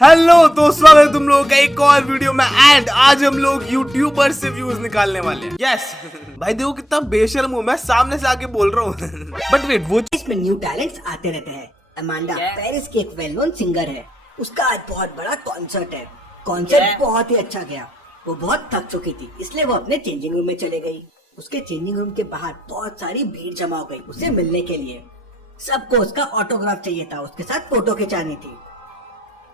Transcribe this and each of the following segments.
Hello दोस्तों, स्वागत है तुम लोगों का एक और वीडियो में। एंड आज हम लोग यूट्यूबर से व्यूज निकालने वाले हैं। यस भाई देखो कितना बेशर्म हूँ मैं, सामने से आके बोल रहा हूँ। बट वेट, वो इसमें न्यू टैलेंट्स आते रहते हैं। अमांडा पेरिस की एक वेल नोन सिंगर है। उसका आज बहुत बड़ा कॉन्सर्ट है। कॉन्सर्ट बहुत ही अच्छा गया। वो बहुत थक चुकी थी, इसलिए वो अपने चेंजिंग रूम में चले गई। उसके चेंजिंग रूम के बाहर बहुत सारी भीड़ जमा हो गई उसे मिलने के लिए। सबको उसका ऑटोग्राफ चाहिए था, उसके साथ फोटो खिंचानी थी।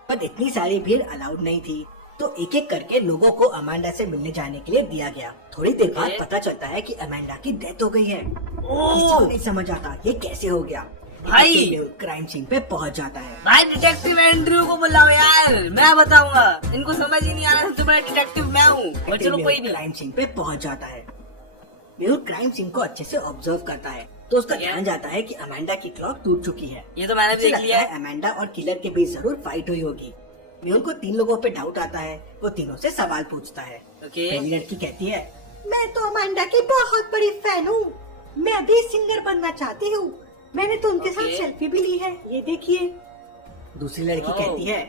पर इतनी सारी भीड़ अलाउड नहीं थी, तो एक एक करके लोगों को अमांडा से मिलने जाने के लिए दिया गया। थोड़ी देर बाद पता चलता है कि अमांडा की डेथ हो गई है। किसी को नहीं समझ आता ये कैसे हो गया। भाई क्राइम सीन पे पहुंच जाता है। भाई डिटेक्टिव एंड्रयू को बुलाओ यार, मैं बताऊंगा। इनको समझ ही नहीं आ रहा, सबसे बड़ा डिटेक्टिव मैं हूँ। चलो कोई नहीं। क्राइम सीन पे पहुंच जाता है। मेहुल क्राइम सीन को अच्छे से ऑब्जर्व करता है, तो उसका ध्यान जाता है कि अमांडा की क्लॉक टूट चुकी है। ये तो मैंने भी देख लिया है। अमांडा और किलर के बीच जरूर फाइट हुई होगी। मेहुल को 3 लोगों पे डाउट आता है। वो तीनों से सवाल पूछता है। पहली लड़की कहती है, मैं तो अमांडा की बहुत बड़ी फैन हूँ, मैं भी सिंगर बनना चाहती हूँ, मैंने तो उनके साथ सेल्फी भी ली है, ये देखिए। दूसरी लड़की कहती है,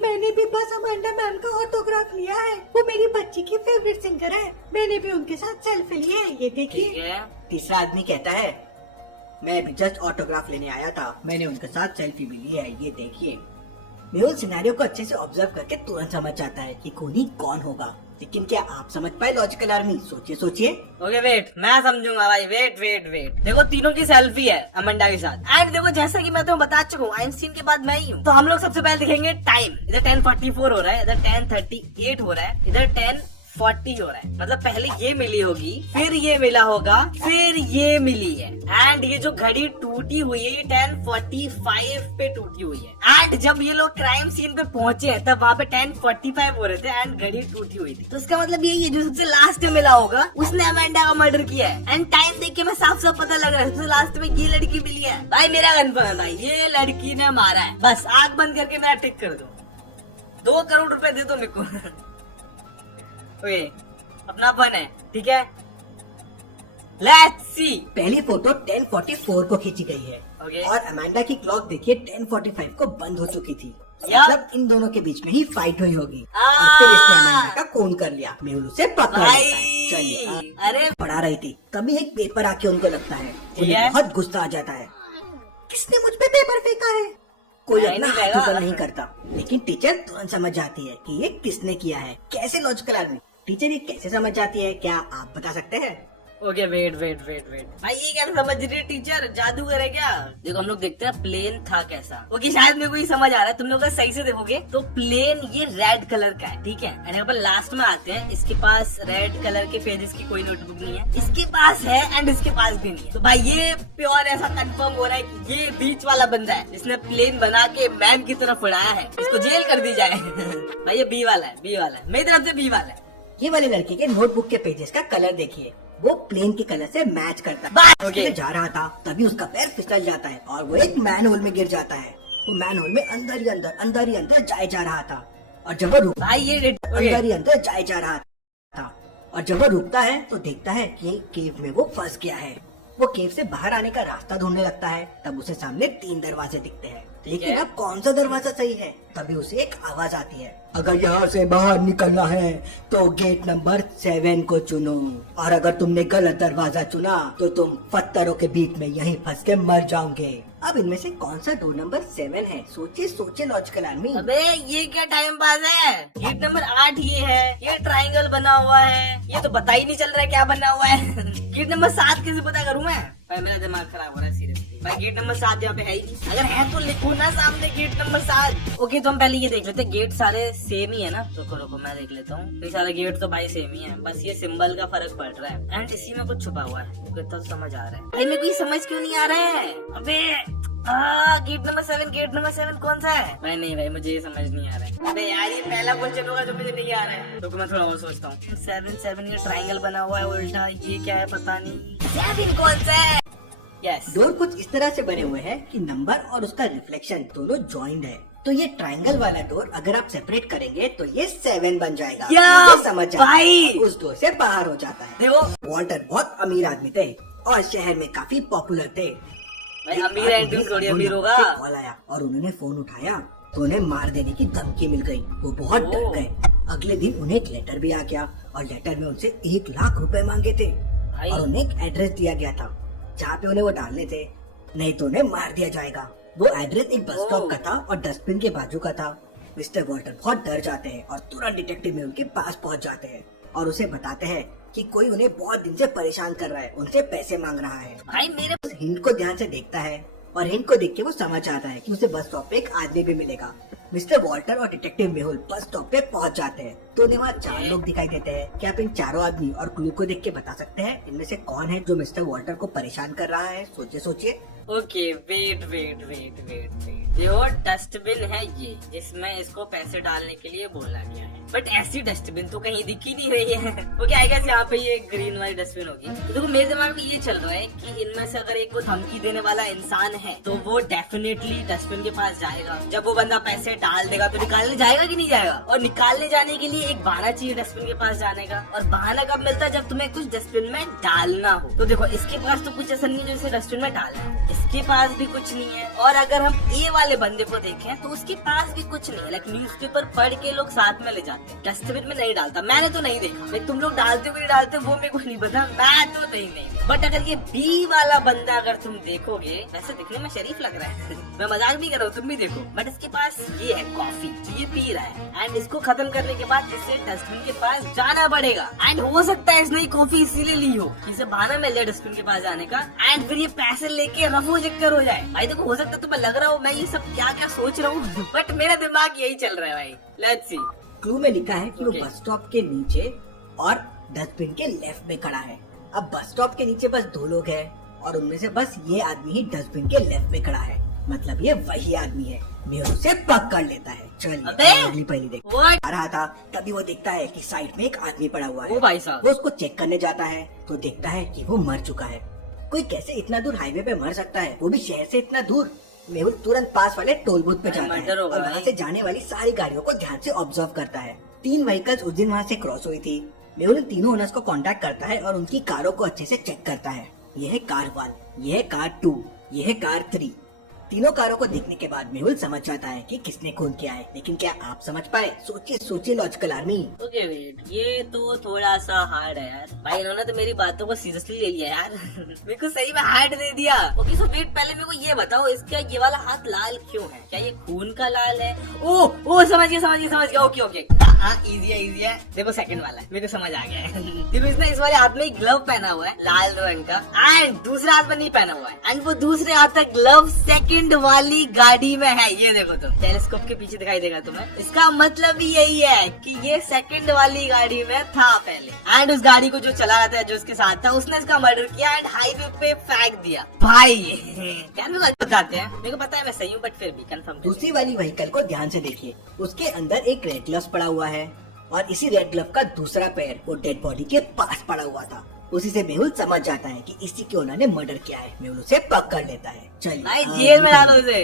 मैंने भी बस अमांडा मैम का ऑटोग्राफ लिया है, वो मेरी बच्ची की फेवरेट सिंगर है, मैंने भी उनके साथ सेल्फी ली है, ये देखिए। तीसरा आदमी कहता है, मैं भी जस्ट ऑटोग्राफ लेने आया था, मैंने उनके साथ सेल्फी भी ली है, ये देखिए। मेहुल सिनेरियो को अच्छे से ऑब्जर्व करके तुरंत समझ जाता है कि खूनी कौन होगा। लेकिन क्या आप समझ पाए लॉजिकल आर्मी? सोचिए। ओके वेट, मैं समझूंगा भाई। वेट देखो, तीनों की सेल्फी है अमांडा के साथ। एंड देखो, जैसा कि मैं तुम्हें बता चुका हूँ, आइंस्टीन के बाद मैं ही हूँ। तो हम लोग सबसे पहले देखेंगे टाइम। इधर 10:44 हो रहा है, इधर 10:38 हो रहा है, इधर 10:40 हो रहा है। मतलब पहले ये मिली होगी, फिर ये मिला होगा, फिर ये मिली है। एंड ये जो घड़ी टूटी हुई है, ये 10:45 पे टूटी हुई है। एंड जब ये लोग क्राइम सीन पे पहुंचे हैं, तब वहाँ पे 10:45 हो रहे थे एंड घड़ी टूटी हुई थी। तो इसका मतलब यही है, जो सबसे लास्ट में मिला होगा उसने अमांडा का मर्डर किया है। एंड टाइम देख के मैं साफ पता लग रहा है, सबसे लास्ट में ये लड़की मिली है। भाई मेरा कन्फर्म है भाई, ये लड़की ने मारा है। बस आग बंद करके मैं टिक कर दूं। 2 करोड़ रुपए दे दो मेरे को। ओके, अपना फन है, ठीक है। Let's see. पहली फोटो 10:44 को खींची गई है। और अमांडा की क्लॉक देखिए 10:45 को बंद हो चुकी थी। मतलब इन दोनों के बीच में ही फाइट हुई होगी। और फिर इसने अमांडा का खून कर लिया। मेहुल उसे पकड़ लेता है। चलिए, अरे पढ़ा रही थी, तभी एक पेपर आके उनको लगता है। उन्हें बहुत गुस्सा आ जाता है, किसने मुझ पे पेपर फेंका है। कोई अपना हाथ ऊपर नहीं करता, लेकिन टीचर तुरंत समझ जाती है कि ये किसने किया है। कैसे लॉजिकल आदमी, टीचर ये कैसे समझ जाती है, क्या आप बता सकते हैं? ओके वेट भाई, ये क्या समझ रही है टीचर? जादूगर है क्या? देखो हम लोग देखते हैं प्लेन था कैसा। ओके, शायद मेरे को ये समझ आ रहा है। तुम लोग सही से देखोगे तो प्लेन ये रेड कलर का है, ठीक है। एंड यहाँ पर लास्ट में आते हैं, इसके पास रेड कलर के पेजेस की कोई नोटबुक नहीं है, इसके पास है एंड इसके पास भी नहीं है। तो भाई ये प्योर ऐसा कंफर्म हो रहा है कि ये बीच वाला बंदा है जिसने प्लेन बना के मैम की तरफ उड़ाया है। इसको जेल कर दी जाए। भाई ये बी वाला है, मेरी तरफ से बी वाला है। ये वाले लड़के के नोटबुक के पेजेस का कलर देखिए, वो प्लेन के कलर से मैच करता है। जा रहा था तभी उसका पैर फिसल जाता है और वो एक मैन होल में गिर जाता है। वो मैन होल में अंदर ही अंदर जाए जा रहा था। और जब वो रुकता है तो देखता है कि केव में वो फंस गया है। वो केव से बाहर आने का रास्ता ढूंढने लगता है। तब उसे सामने 3 दरवाजे दिखते हैं, लेकिन अब कौन सा दरवाजा सही है? तभी उसे एक आवाज आती है, अगर यहाँ से बाहर निकलना है तो गेट नंबर 7 को चुनो, और अगर तुमने गलत दरवाजा चुना तो तुम पत्थरों के बीच में यहीं फंस के मर जाओगे। अब इनमें से कौन सा डोर नंबर 7 है? सोचिए लॉजिकल आदमी। अबे ये क्या टाइम पास है? गेट नंबर 8 ये है, ये ट्रायंगल बना हुआ है, ये तो पता ही नहीं चल रहा है क्या बना हुआ है। गेट नंबर 7 कैसे पता करूँ मैं? भाई मेरा दिमाग खराब हो रहा है सीरियसली। भाई गेट नंबर 7 यहाँ पे है ही नहीं। अगर है तो लिखो ना सामने गेट नंबर 7। ओके, तो हम पहले ये देख लेते हैं, गेट सारे सेम ही है ना? तो रुको मैं देख लेता हूँ। ये सारे गेट तो भाई सेम ही है, बस ये सिंबल का फर्क पड़ रहा है। एंड इसी में कुछ छुपा हुआ है, तो समझ आ रहा है। भाई मेरे को ये समझ क्यों नहीं आ रहा है? अबे गेट नंबर 7 कौन सा है? भाई नहीं भाई, मुझे ये समझ नहीं आ रहा है। अबे यार ये पहला क्वेश्चन होगा जो मुझे नहीं आ रहा है। तो मैं थोड़ा और सोचता हूँ। 7 ये ट्रायंगल बना हुआ है उल्टा, ये क्या है पता नहीं। 7 कौन सा है? यस, डोर कुछ इस तरह से बने हुए हैं कि नंबर और उसका रिफ्लेक्शन दोनों जॉइंड है। तो ये ट्रायंगल वाला डोर अगर आप सेपरेट करेंगे तो ये 7 बन जाएगा। ये समझ भाई उस डोर से बाहर हो जाता है। देखो वॉल्टर बहुत अमीर आदमी थे और शहर में काफी पॉपुलर थे। भाई अमीर है, थोड़ी अमीर होगा। कॉल आया और उन्होंने फोन उठाया तो उन्हें मार देने की धमकी मिल गई। वो बहुत डर गए। अगले दिन उन्हें एक लेटर भी आ गया और लेटर में उनसे 1 लाख रुपए मांगे थे और उन्हें एक एड्रेस दिया गया था जहाँ पे उन्हें वो डालने थे, नहीं तो उन्हें मार दिया जाएगा। वो एड्रेस एक बस स्टॉप का था और डस्टबिन के बाजू का था। मिस्टर वॉल्टर बहुत डर जाते हैं और तुरंत डिटेक्टिव मेहुल के पास पहुँच जाते हैं और उसे बताते हैं कि कोई उन्हें बहुत दिन से परेशान कर रहा है, उनसे पैसे मांग रहा है। भाई मेरे उस हिंट को ध्यान से देखता है और हिंट को देख के वो समझ आता है कि उसे बस स्टॉप पे एक आदमी भी मिलेगा। मिस्टर वॉल्टर और डिटेक्टिव मेहुल बस स्टॉप पे पहुंच जाते हैं तो उन्हें वहाँ 4 लोग दिखाई देते हैं। क्या आप इन चारों आदमी और क्लू को देख के बता सकते हैं इनमें से कौन है जो मिस्टर वॉल्टर को परेशान कर रहा है? सोचिए सोचिए। Okay wait wait wait wait wait देखो डस्टबिन है ये, इसमें इसको पैसे डालने के लिए बोला गया है, बट ऐसी डस्टबिन तो कहीं दिख ही नहीं रही है। वो क्या आएगा यहाँ पे ये ग्रीन वाली डस्टबिन होगी। तो देखो मेरे दिमाग में ये चल रहा है कि इनमें से अगर एक वो धमकी देने वाला इंसान है तो वो डेफिनेटली डस्टबिन के पास जाएगा। जब वो बंदा पैसे डाल देगा तो निकालने जाएगा कि नहीं जाएगा, और निकालने जाने के लिए एक बहाना चाहिए डस्टबिन के पास जाने का। और बहाना कब मिलता है? जब तुम्हें कुछ डस्टबिन में डालना हो। तो देखो इसके पास तो कुछ ऐसा नहीं है जो इसे डस्टबिन में डालना है, इसके पास भी कुछ नहीं है। और अगर हम ए वाले बंदे को देखें तो उसके पास भी कुछ नहीं है। लाइक न्यूज़पेपर पढ़ के लोग साथ में ले जाते हैं, डस्टबिन में नहीं डालता। मैंने तो नहीं देखा, भाई तुम लोग डालते हो कि नहीं डालते वो मेरे को नहीं पता, मैं तो नहीं। बट अगर ये बी वाला बंदा अगर तुम देखोगे, वैसे दिखने में शरीफ लग रहा है मैं मजाक नहीं कर रहा हूँ, तुम भी देखो। बट इसके पास ये है कॉफी, ये पी रहा है एंड इसको खत्म करने के बाद इसे डस्टबिन के पास जाना पड़ेगा। एंड हो सकता है इसने कॉफी इसीलिए ली हो कि इसे बहाना मिल जाए डस्टबिन के पास जाने का एंड फिर ये पैसे लेके रफू चक्कर हो जाए। भाई देखो हो सकता है तुम्हें लग रहा हो मैं ये सब क्या क्या सोच रहा हूँ, बट मेरा दिमाग यही चल रहा है भाई। Let's see. क्लू में लिखा है कि वो Okay. बस स्टॉप के नीचे और डस्टबिन के लेफ्ट में खड़ा है। अब बस स्टॉप के नीचे बस 2 लोग हैं और उनमें से बस ये आदमी ही डस्टबिन के लेफ्ट में खड़ा है, मतलब ये वही आदमी है। मेहुल उसे पकड़ लेता है। चलिए अगली पहली देखते हैं। आ रहा था तभी वो देखता है कि साइड में एक आदमी पड़ा हुआ है। ओ भाई साहब। वो उसको चेक करने जाता है तो देखता है कि वो मर चुका है। कोई कैसे इतना दूर हाईवे पे मर सकता है, वो भी शहर से इतना दूर? मेहुल तुरंत पास वाले टोल बूथ पे जाता है मर्डर होगा और वहाँ भाई। से जाने वाली सारी गाड़ियों को ध्यान से ऑब्जर्व करता है। 3 व्हीकल्स उस दिन वहाँ से क्रॉस हुई थी। मेहुल इन तीनों ओनर्स को कांटेक्ट करता है और उनकी कारों को अच्छे से चेक करता है। यह है कार 1, यह है कार 2, यह है कार 3। तीनों कारों को देखने के बाद मेहुल समझ जाता है कि किसने खून किया है, लेकिन क्या आप समझ पाए? सोचिए सोचिए लॉजिकल आर्मी। ओके वेट, ये तो थोड़ा सा हार्ड है यार। भाई इन्होंने तो मेरी बातों को सीरियसली ले लिया यार मेरे को सही में हार्ड दे दिया। ओके सो वेट, पहले मेरे को ये बताओ इसका ये वाला हाथ लाल क्यों है? क्या ये खून का लाल है? ओ समझ गया। ओके ओके हाँ इजी है। देखो सेकंड वाला है, मेरे को समझ आ गया है देखो इसने इस वाले हाथ में ग्लव पहना हुआ है लाल रंग का एंड दूसरे हाथ में नहीं पहना हुआ है एंड वो दूसरे हाथ तक ग्लव सेकंड वाली गाड़ी में है। ये देखो तुम टेलीस्कोप के पीछे दिखाई देगा तुम्हें। इसका मतलब भी यही है कि ये सेकंड वाली गाड़ी में था पहले एंड उस गाड़ी को जो चला रहा था, जो उसके साथ था, उसने इसका मर्डर किया एंड हाईवे पे फेंक दिया। भाई क्या मेरे को बताते हैं, मेरे को पता है मैं सही हूँ बट फिर भी कंफर्म। दूसरी वाली व्हीकल को ध्यान से देखिए, उसके अंदर एक रेड ग्लव्स पड़ा हुआ है और इसी रेड ग्लव का दूसरा पैर वो डेड बॉडी के पास पड़ा हुआ था। उसी से मेहुल समझ जाता है कि इसी के ओनर ने मर्डर किया है। मेहुल उसे पकड़ लेता है। भाई चलिए जेल में डालो उसे।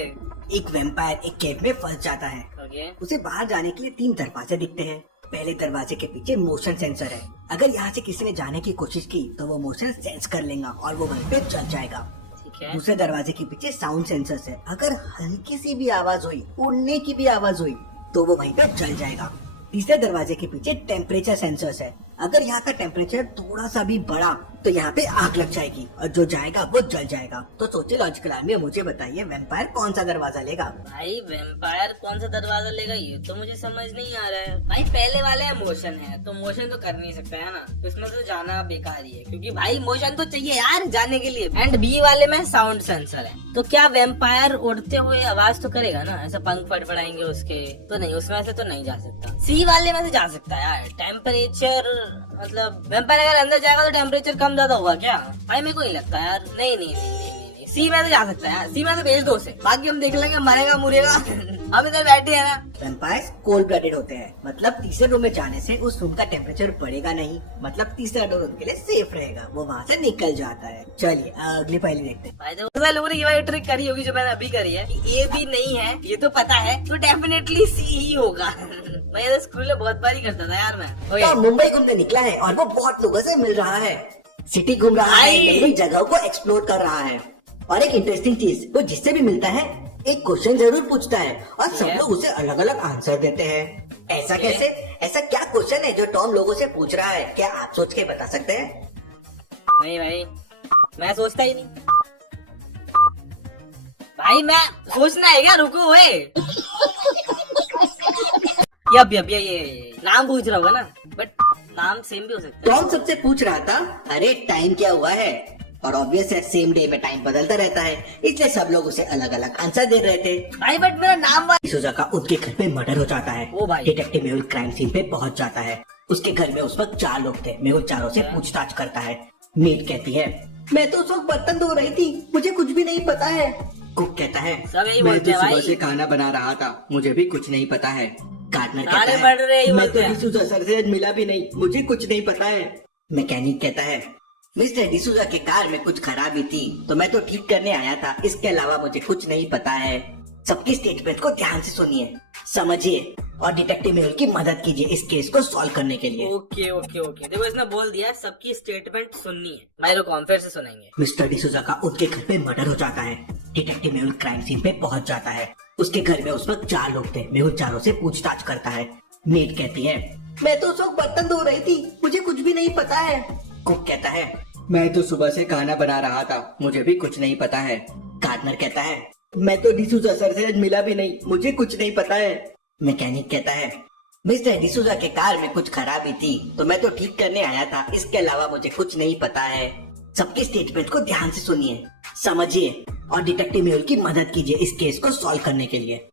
एक वैम्पायर एक केव में फंस जाता है। ओके उसे बाहर जाने के लिए 3 दरवाजे दिखते हैं। पहले दरवाजे के पीछे मोशन सेंसर है। अगर यहाँ से किसी ने जाने की कोशिश की तो वो मोशन सेंस कर लेगा और वो वहीं पे चल जाएगा। ठीक है। दूसरे दरवाजे के पीछे साउंड सेंसर्स है। अगर हल्की सी भी आवाज हुई, उड़ने की भी आवाज हुई, तो वो वहीं पे जल जाएगा। तीसरे दरवाजे के पीछे टेम्परेचर सेंसर्स है। अगर यहाँ का टेम्परेचर थोड़ा सा भी बढ़ा तो यहाँ पे आग लग जाएगी और जो जाएगा वो जल जाएगा। तो सोचिए लॉजिकल आर्मी, मुझे बताइए वैम्पायर कौन सा दरवाजा लेगा? भाई वैम्पायर कौन सा दरवाजा लेगा ये तो मुझे समझ नहीं आ रहा है। भाई पहले वाले मोशन है तो मोशन तो कर नहीं सकता है ना, तो इसमें तो जाना बेकार ही है क्योंकि भाई मोशन तो चाहिए यार जाने के लिए। एंड बी वाले में साउंड सेंसर है, तो क्या वैम्पायर उड़ते हुए आवाज तो करेगा ना, ऐसा पंख फड़फड़ाएंगे उसके तो नहीं, उसमें से तो नहीं जा सकता। सी वाले में से जा सकता है यार। टेम्परेचर मतलब वैम्पायर अगर अंदर जाएगा तो टेम्परेचर कम ज्यादा होगा क्या? भाई मेरे को नहीं लगता यार। नहीं सी में तो जा सकता है यार। सी में तो भेज दो उसे, बाकी हम देख लेंगे मरेगा मुरेगा हम इधर बैठे हैं ना। वैम्पायर्स कोल्ड ब्लडेड होते हैं, मतलब तीसरे रूम में जाने से उस रूम का टेम्परेचर बढ़ेगा नहीं, मतलब तीसरा डोर उनके लिए सेफ रहेगा, वो वहाँ से निकल जाता है। चलिए अगली पहली देखते हैं। भाई तो लोगों ने ये वाली ट्रिक करी होगी जो मैंने अभी करी है कि ए भी नहीं है ये तो पता है, तो डेफिनेटली सी ही होगा मैं तो स्कूल में बहुत बार ही करता था यार मैं। तो मुंबई घूमने निकला है और वो बहुत लोगों से मिल रहा है, सिटी घूम रहा है, नई नई जगहों को एक्सप्लोर कर रहा है और एक इंटरेस्टिंग चीज, वो जिससे भी मिलता है एक क्वेश्चन जरूर पूछता है और सब Yeah. लोग उसे अलग अलग आंसर देते हैं। ऐसा कैसे? ऐसा क्या क्वेश्चन है जो टॉम लोगों से पूछ रहा है? क्या आप सोच के बता सकते हैं? नहीं भाई, मैं सोचता ही नहीं भाई। मैं सोचना है क्या? रुको वे। ये नाम पूछ रहा होगा ना, बट नाम सेम भी हो सकता है। टॉम सबसे पूछ रहा था, अरे टाइम क्या हुआ है? और ऑब्वियस है, सेम डे में टाइम बदलता रहता है, इसलिए सब लोग उसे अलग अलग आंसर दे रहे थे। भाई बट मेरा नाम डिसूजा का उनके घर पे मर्डर हो जाता है। ओ भाई। डिटेक्टिव मेहुल क्राइम सीन पे पहुंच जाता है। उसके घर में उस वक्त 4 लोग थे। मेहुल चारों से पूछताछ करता है। मेड कहती है, मैं तो उस वक्त बर्तन धो रही थी, मुझे कुछ भी नहीं पता है। कुक कहता है, सब यही मैं बोलते तो हैं सुबह भाई। से खाना बना रहा था, मुझे भी कुछ नहीं पता है। गार्डनर कहता सारे murderer है, यही मैं बोलते तो हैं। डिसूजा सर से आज मिला भी नहीं, मुझे कुछ नहीं पता है। मैकेनिक कहता है, मिस्टर डिसूजा के कार में कुछ खराबी थी तो मैं तो ठीक करने आया था, इसके अलावा मुझे कुछ नहीं पता है। सबकी स्टेटमेंट को ध्यान से सुनिए, समझिए और डिटेक्टिव मेहुल की मदद कीजिए इस केस को सॉल्व करने के लिए। ओके ओके ओके, देखो इसने बोल दिया सबकी स्टेटमेंट सुननी है। भाई लोग कौन फिर से सुनेंगे। मिस्टर डिसूजा का उनके घर पे मर्डर हो जाता है। डिटेक्टिव मेहुल क्राइम सीन पे पहुंच जाता है। उसके घर में उस वक्त 4 लोग थे। मेहुल चारों से पूछताछ करता है। मेड कहती है, मैं तो उस वक्त बर्तन धो रही थी, मुझे कुछ भी नहीं पता है। कुक कहता है, मैं तो सुबह से खाना बना रहा था, मुझे भी कुछ नहीं पता है। गार्डनर कहता है, मैं तो डिसूजा सर से आज मिला भी नहीं, मुझे कुछ नहीं पता है। मैकेनिक कहता है, मिस्टर डिसूजा के कार में कुछ खराबी थी तो मैं तो ठीक करने आया था, इसके अलावा मुझे कुछ नहीं पता है। सबकी स्टेटमेंट को ध्यान से सुनिए, समझिए और डिटेक्टिव मेहुल की मदद कीजिए इस केस को सॉल्व करने के लिए।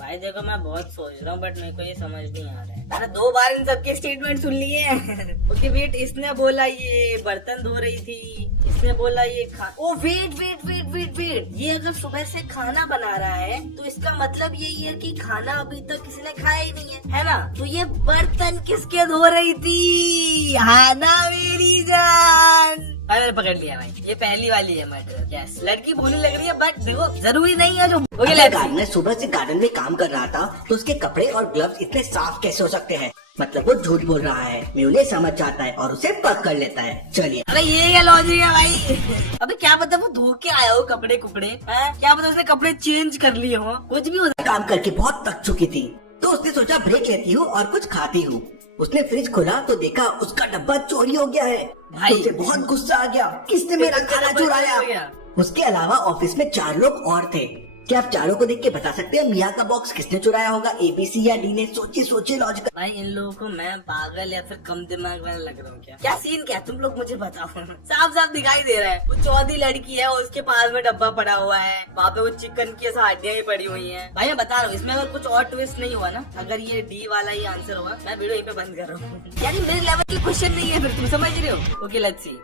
भाई देखो मैं बहुत सोच रहा हूँ बट मेरे को ये समझ नहीं आ रहा है। मैंने 2 बार इन सबके स्टेटमेंट सुन लिए हैं। ओके वेट, इसने बोला ये बर्तन धो रही थी, इसने बोला ये oh wait wait wait wait wait, ये अगर सुबह से खाना बना रहा है तो इसका मतलब यही है कि खाना अभी तक किसी ने खाया ही नहीं है ना? तो ये बर्तन किसके धो रही थी? हाना मेरी जान। मैंने पकड़ लिया भाई, ये पहली वाली है मर्डर। यस, लड़की बोली लग रही है बट देखो जरूरी नहीं है जो। Okay let's see. गार्डनर सुबह से गार्डन में काम कर रहा था तो उसके कपड़े और ग्लव्स इतने साफ कैसे हो सकते हैं? मतलब वो झूठ बोल रहा है। मेहुल ये समझ जाता है और उसे पकड़ लेता है। चलिए, अरे ये क्या लॉजिक है भाई? अबे क्या पता वो धो के आया हो कपड़े कुपड़े, क्या पता उसने कपड़े चेंज कर लिए हो, कुछ भी हो सकता काम करके बहुत थक चुकी थी तो उसने सोचा ब्रेक लेती हूँ और कुछ खाती हूँ। उसने फ्रिज खोला तो देखा उसका डब्बा चोरी हो गया है। भाई। उसे बहुत गुस्सा आ गया, किसने मेरा खाना चोरी हो चुराया? गया। उसके अलावा ऑफिस में 4 लोग और थे। क्या आप चारों को देख के बता सकते हैं मिया का बॉक्स किसने चुराया होगा? ABC या D ने? सोचिए सोचिए लॉजिकल। भाई इन लोगों को मैं पागल या फिर कम दिमाग वाला लग रहा हूँ क्या सीन क्या है? तुम लोग मुझे बताओ। साफ साफ दिखाई दे रहा है वो चौधी लड़की है, उसके पास में डब्बा पड़ा हुआ है, वहाँ पे वो चिकन की हड्डियां ही पड़ी हुई हैं। भाई मैं बता रहा हूँ, इसमें अगर कुछ और ट्विस्ट नहीं हुआ ना, अगर ये D वाला ही आंसर हुआ, मैं वीडियो यहीं पे बंद कर रहा हूँ। यानी मेरे लेवल की क्वेश्चन नहीं है फिर, तुम समझ रहे हो? ओके लेट्स सी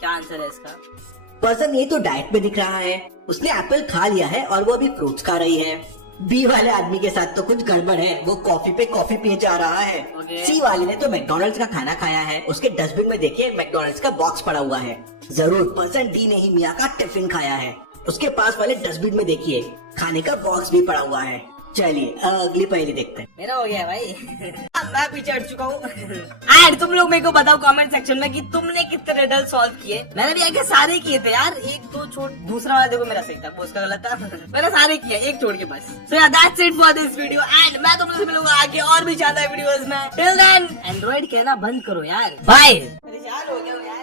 क्या आंसर है इसका। पर्सन ये तो डाइट में दिख रहा है, उसने एप्पल खा लिया है और वो अभी फ्रूट्स खा रही है। बी वाले आदमी के साथ तो कुछ गड़बड़ है, वो कॉफी पे कॉफी पिए जा रहा है। Okay. सी वाले ने तो मैकडॉनल्ड्स का खाना खाया है, उसके डस्टबिन में देखिए मैकडॉनल्ड्स का बॉक्स पड़ा हुआ है। जरूर पर्सन डी ने ही मिया का टिफिन खाया है, उसके पास वाले डस्टबिन में देखिए खाने का बॉक्स भी पड़ा हुआ है। चलिए अगली पहेली देखते हैं। मेरा हो गया है भाई। मैं पीछे हट चुका हूँ। एंड तुम लोग मेरे को बताओ कमेंट सेक्शन में कि तुमने कितने रिडल सॉल्व किए। मैंने भी आगे सारे किए थे यार, 1-2 छोड़, दूसरा वाला देखो मेरा सही था, वो उसका गलत था। मैंने सारे किए, एक छोड़ के बस। सो या that's it for this video and मैं तुम लोग से मिलूंगा आगे और भी ज्यादा वीडियोस में। टिल देन एंड्रॉइड कहना बंद करो यार, बाय। परेशान हो गया हूँ यार।